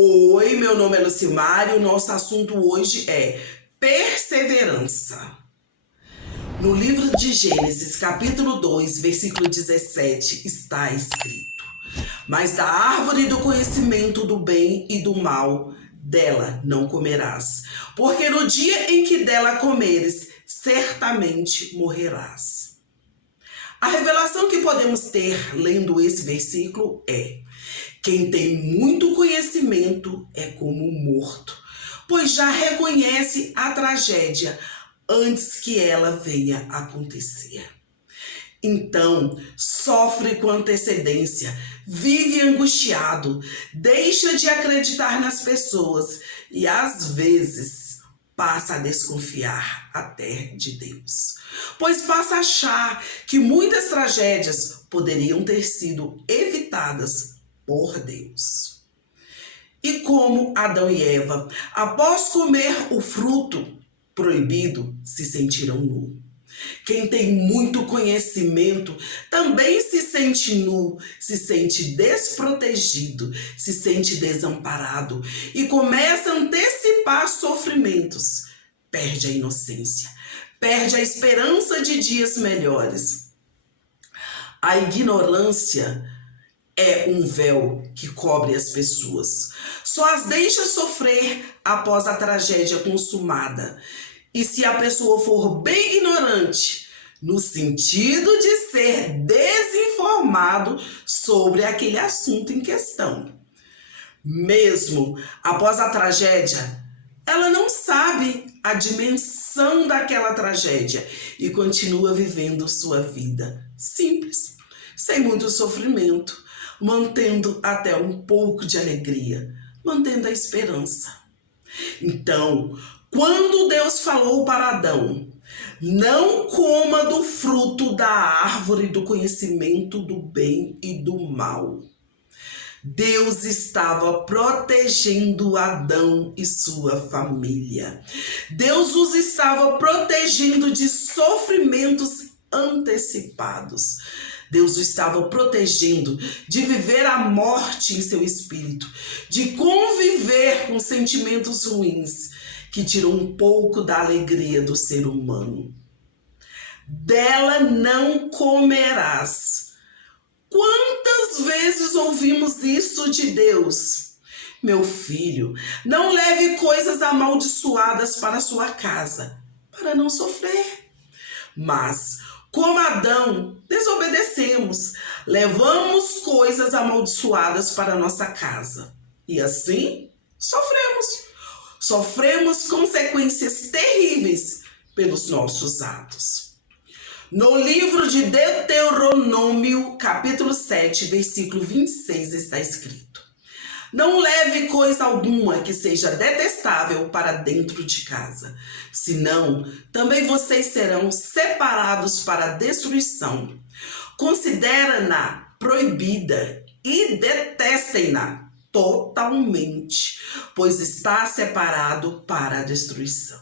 Oi, meu nome é Lucimar e o nosso assunto hoje é perseverança. No livro de Gênesis, capítulo 2, versículo 17, está escrito: Mas da árvore do conhecimento do bem e do mal, dela não comerás, porque no dia em que dela comeres, certamente morrerás. A revelação que podemos ter lendo esse versículo é: quem tem muito conhecimento é como morto, pois já reconhece a tragédia antes que ela venha acontecer. Então, sofre com antecedência, vive angustiado, deixa de acreditar nas pessoas e, às vezes, passa a desconfiar até de Deus, pois passa a achar que muitas tragédias poderiam ter sido evitadas por Deus. E como Adão e Eva, após comer o fruto proibido, se sentiram nus. Quem tem muito conhecimento também se sente nu, se sente desprotegido, se sente desamparado e começa a antecipar sofrimentos. Perde a inocência, perde a esperança de dias melhores. A ignorância é um véu que cobre as pessoas. Só as deixa sofrer após a tragédia consumada. E se a pessoa for bem ignorante, no sentido de ser desinformado sobre aquele assunto em questão, mesmo após a tragédia, ela não sabe a dimensão daquela tragédia e continua vivendo sua vida simples, sem muito sofrimento, mantendo até um pouco de alegria, mantendo a esperança. Então, quando Deus falou para Adão: não coma do fruto da árvore do conhecimento do bem e do mal, Deus estava protegendo Adão e sua família. Deus os estava protegendo de sofrimentos antecipados. Deus o estava protegendo de viver a morte em seu espírito, de conviver com sentimentos ruins que tiram um pouco da alegria do ser humano. Dela não comerás. Quantas vezes ouvimos isso de Deus? Meu filho, não leve coisas amaldiçoadas para sua casa, para não sofrer. Mas, como Adão, desobedecemos, levamos coisas amaldiçoadas para nossa casa. E assim, sofremos consequências terríveis pelos nossos atos. No livro de Deuteronômio, capítulo 7, versículo 26, está escrito: não leve coisa alguma que seja detestável para dentro de casa, senão também vocês serão separados para a destruição. Considera-na proibida e detestem-na totalmente, pois está separado para a destruição.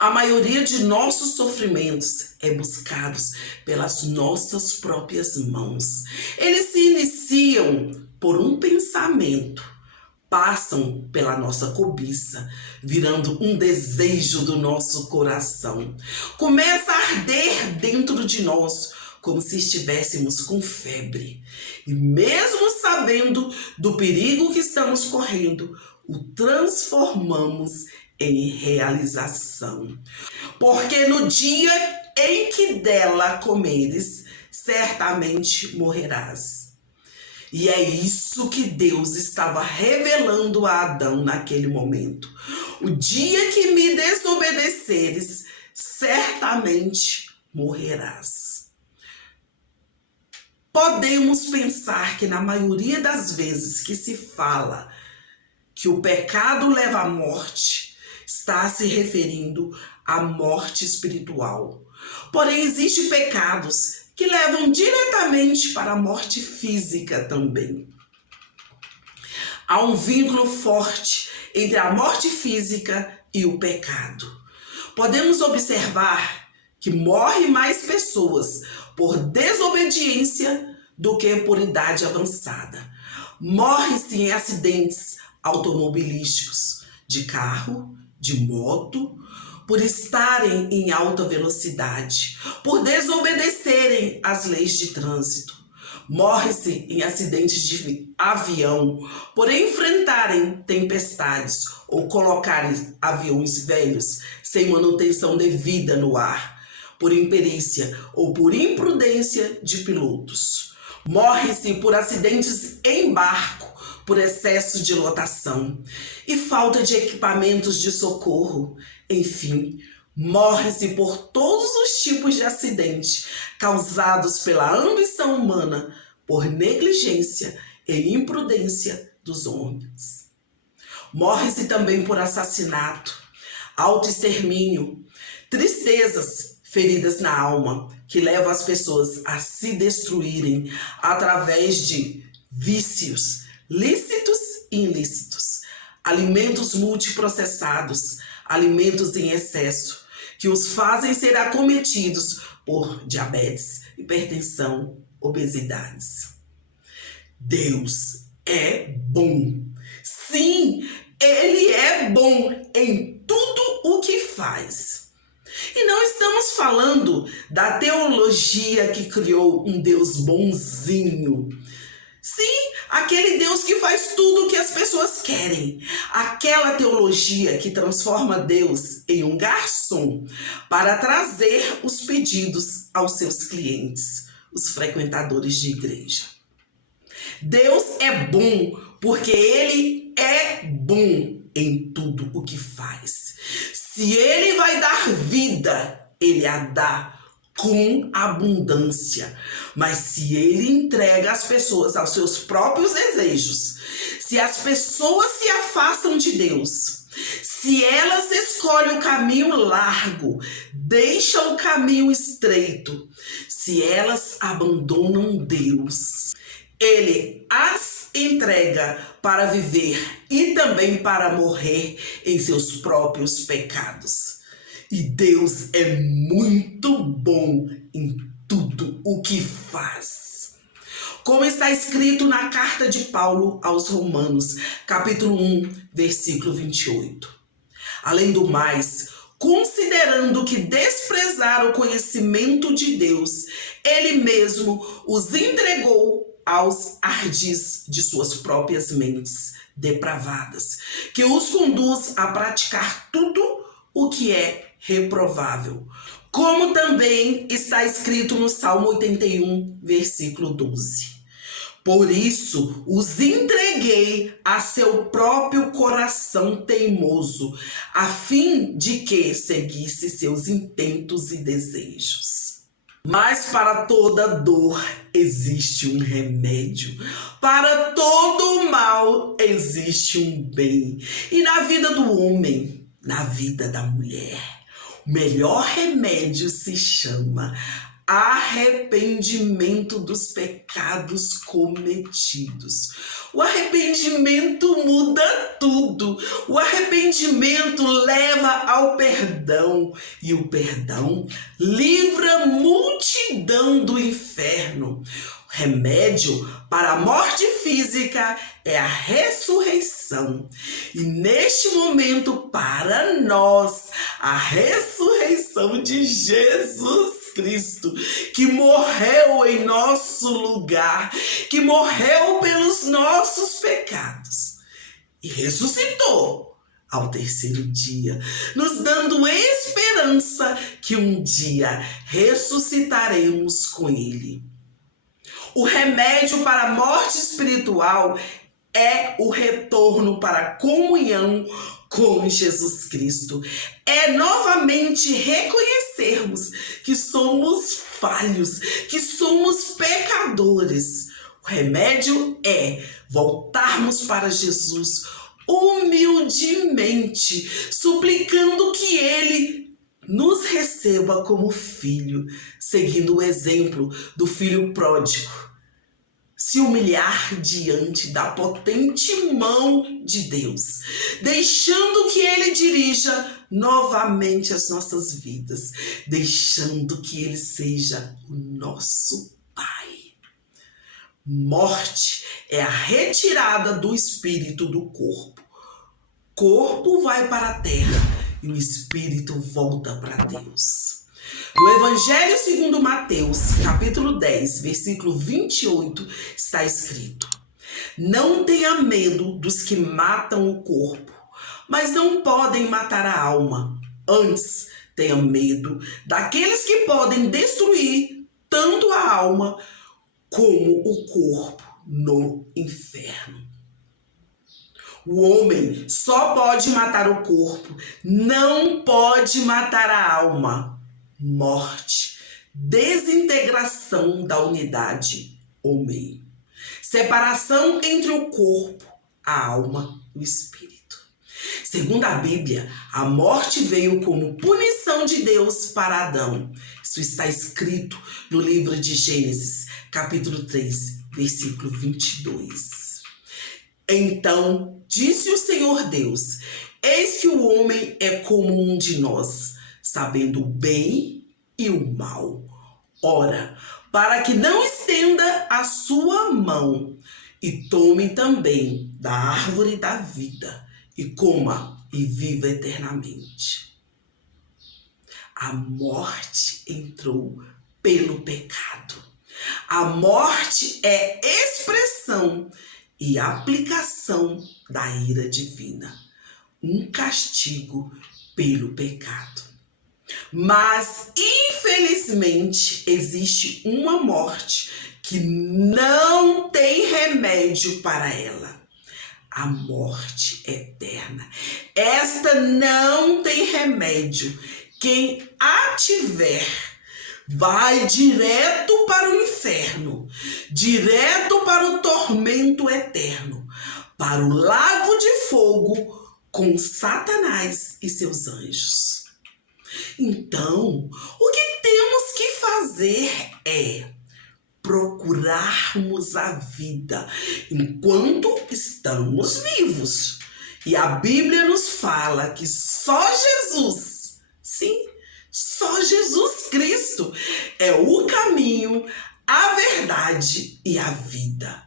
A maioria de nossos sofrimentos é buscados pelas nossas próprias mãos. Eles se iniciam por um pensamento, passam pela nossa cobiça, virando um desejo do nosso coração. Começa a arder dentro de nós, como se estivéssemos com febre. E mesmo sabendo do perigo que estamos correndo, o transformamos em realização. Porque no dia em que dela comeres, certamente morrerás. E é isso que Deus estava revelando a Adão naquele momento. O dia que me desobedeceres, certamente morrerás. Podemos pensar que na maioria das vezes que se fala que o pecado leva à morte, está se referindo à morte espiritual. Porém, existem pecados que levam diretamente para a morte física também. Há um vínculo forte entre a morte física e o pecado. Podemos observar que morrem mais pessoas por desobediência do que por idade avançada. Morre-se em acidentes automobilísticos, de carro, de moto, por estarem em alta velocidade, por desobedecerem às leis de trânsito. Morre-se em acidentes de avião, por enfrentarem tempestades ou colocarem aviões velhos sem manutenção devida no ar, por imperícia ou por imprudência de pilotos. Morre-se por acidentes em barco, por excesso de lotação e falta de equipamentos de socorro. Enfim, morre-se por todos os tipos de acidente causados pela ambição humana, por negligência e imprudência dos homens. Morre-se também por assassinato, autoextermínio, tristezas, feridas na alma, que levam as pessoas a se destruírem através de vícios lícitos e ilícitos, alimentos multiprocessados, alimentos em excesso, que os fazem ser acometidos por diabetes, hipertensão, obesidades. Deus é bom. Sim, Ele é bom em tudo o que faz. E não estamos falando da teologia que criou um Deus bonzinho. Sim, aquele Deus que faz tudo o que as pessoas querem. Aquela teologia que transforma Deus em um garçom para trazer os pedidos aos seus clientes, os frequentadores de igreja. Deus é bom porque Ele é bom em tudo o que faz. Se Ele vai dar vida, Ele a dá com abundância. Mas se Ele entrega as pessoas aos seus próprios desejos, se as pessoas se afastam de Deus, se elas escolhem o caminho largo, deixam o caminho estreito, se elas abandonam Deus, Ele as entrega para viver e também para morrer em seus próprios pecados. E Deus é muito bom em tudo o que faz. Como está escrito na carta de Paulo aos Romanos, capítulo 1, versículo 28. Além do mais, considerando que desprezaram o conhecimento de Deus, Ele mesmo os entregou aos ardis de suas próprias mentes depravadas, que os conduz a praticar tudo o que é reprovável. Como também está escrito no Salmo 81, versículo 12. Por isso os entreguei a seu próprio coração teimoso, a fim de que seguisse seus intentos e desejos. Mas para toda dor existe um remédio, para todo mal existe um bem. E na vida do homem, na vida da mulher, o melhor remédio se chama arrependimento dos pecados cometidos. O arrependimento muda tudo. O arrependimento leva ao perdão. E o perdão livra multidão do inferno. O remédio para a morte física é a ressurreição. E neste momento, para nós, a ressurreição de Jesus Cristo, que morreu em nosso lugar, que morreu pelos nossos pecados e ressuscitou ao terceiro dia, nos dando esperança que um dia ressuscitaremos com Ele. O remédio para a morte espiritual é o retorno para a comunhão com Jesus Cristo. É novamente reconhecermos que somos falhos, que somos pecadores. O remédio é voltarmos para Jesus humildemente, suplicando que Ele nos receba como filho, seguindo o exemplo do filho pródigo. Se humilhar diante da potente mão de Deus, deixando que Ele dirija novamente as nossas vidas, deixando que Ele seja o nosso Pai. Morte é a retirada do espírito do corpo. Corpo vai para a terra e o espírito volta para Deus. No Evangelho segundo Mateus, capítulo 10, versículo 28, está escrito: não tenha medo dos que matam o corpo, mas não podem matar a alma. Antes, tenha medo daqueles que podem destruir tanto a alma como o corpo no inferno. O homem só pode matar o corpo, não pode matar a alma. Morte, desintegração da unidade homem. Separação entre o corpo, a alma e o espírito. Segundo a Bíblia, a morte veio como punição de Deus para Adão. Isso está escrito no livro de Gênesis, capítulo 3, versículo 22. Então, disse o Senhor Deus: eis que o homem é como um de nós, sabendo o bem e o mal. Ora, para que não estenda a sua mão e tome também da árvore da vida e coma e viva eternamente. A morte entrou pelo pecado. A morte é expressão e aplicação da ira divina. Um castigo pelo pecado. Mas, infelizmente, existe uma morte que não tem remédio para ela. A morte eterna. Esta não tem remédio. Quem a tiver vai direto para o inferno, direto para o tormento eterno, para o lago de fogo com Satanás e seus anjos. Então, o que temos que fazer é procurarmos a vida enquanto estamos vivos. E a Bíblia nos fala que só Jesus, sim, só Jesus Cristo é o caminho, a verdade e a vida.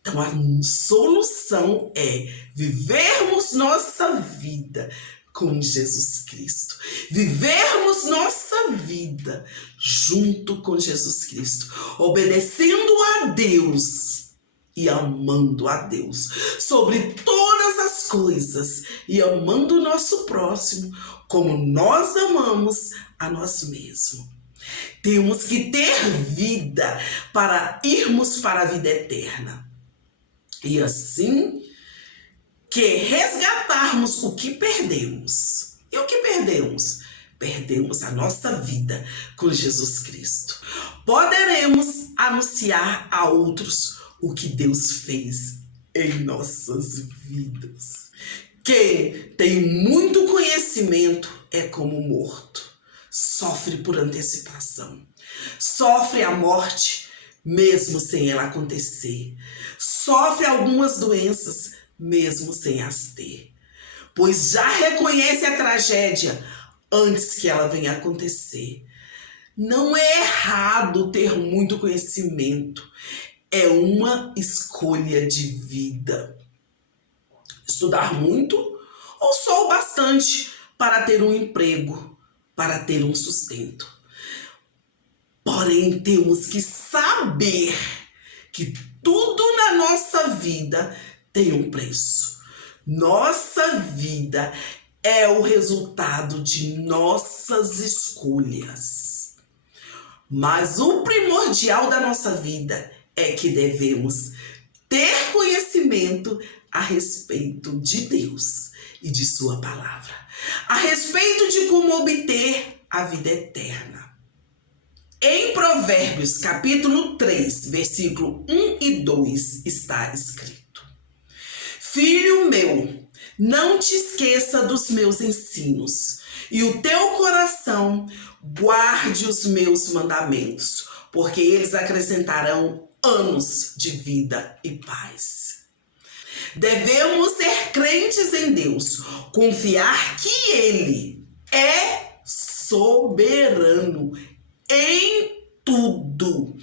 Então a solução é vivermos nossa vida com Jesus Cristo. Vivermos nossa vida junto com Jesus Cristo, obedecendo a Deus e amando a Deus sobre todas as coisas e amando o nosso próximo como nós amamos a nós mesmos. Temos que ter vida para irmos para a vida eterna. E assim que resgatarmos o que perdemos. E o que perdemos? Perdemos a nossa vida com Jesus Cristo. Poderemos anunciar a outros o que Deus fez em nossas vidas. Quem tem muito conhecimento é como morto. Sofre por antecipação. Sofre a morte mesmo sem ela acontecer. Sofre algumas doenças mesmo sem as ter. Pois já reconhece a tragédia antes que ela venha acontecer. Não é errado ter muito conhecimento. É uma escolha de vida. Estudar muito ou só o bastante para ter um emprego, para ter um sustento. Porém, temos que saber que tudo na nossa vida tem um preço. Nossa vida é o resultado de nossas escolhas. Mas o primordial da nossa vida é que devemos ter conhecimento a respeito de Deus e de sua palavra. A respeito de como obter a vida eterna. Em Provérbios, capítulo 3, versículo 1 e 2, está escrito: Filho meu, não te esqueça dos meus ensinos, e o teu coração guarde os meus mandamentos, porque eles acrescentarão anos de vida e paz. Devemos ser crentes em Deus, confiar que Ele é soberano em tudo,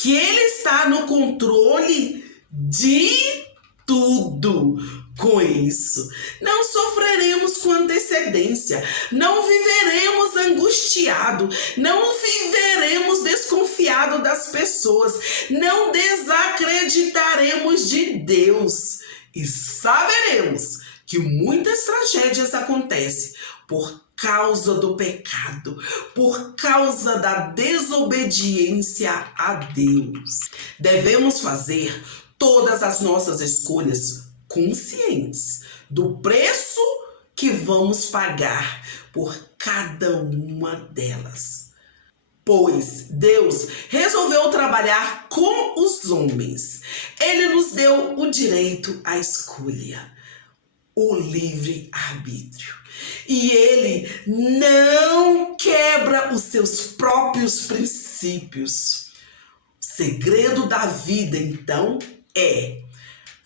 que Ele está no controle de tudo. Com isso, não sofreremos com antecedência, não viveremos angustiado, não viveremos desconfiado das pessoas, não desacreditaremos de Deus e saberemos que muitas tragédias acontecem por causa do pecado, por causa da desobediência a Deus. Devemos fazer todas as nossas escolhas conscientes do preço que vamos pagar por cada uma delas. Pois Deus resolveu trabalhar com os homens. Ele nos deu o direito à escolha, o livre-arbítrio. E Ele não quebra os seus próprios princípios. O segredo da vida, então, é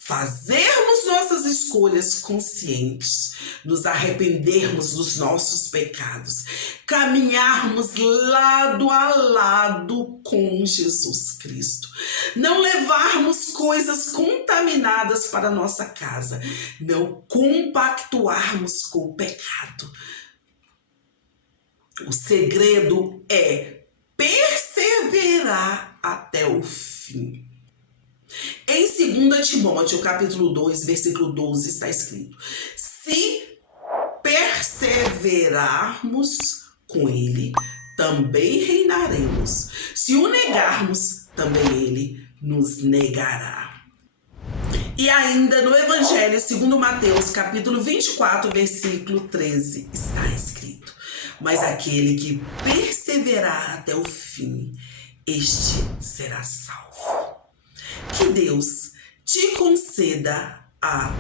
fazermos nossas escolhas conscientes, nos arrependermos dos nossos pecados, caminharmos lado a lado com Jesus Cristo, não levarmos coisas contaminadas para nossa casa, não compactuarmos com o pecado. O segredo é perseverar até o fim. Em 2 Timóteo, capítulo 2, versículo 12, está escrito: se perseverarmos com Ele, também reinaremos. Se o negarmos, também Ele nos negará. E ainda no Evangelho segundo Mateus, capítulo 24, versículo 13, está escrito: mas aquele que perseverar até o fim, este será salvo. Que Deus te conceda a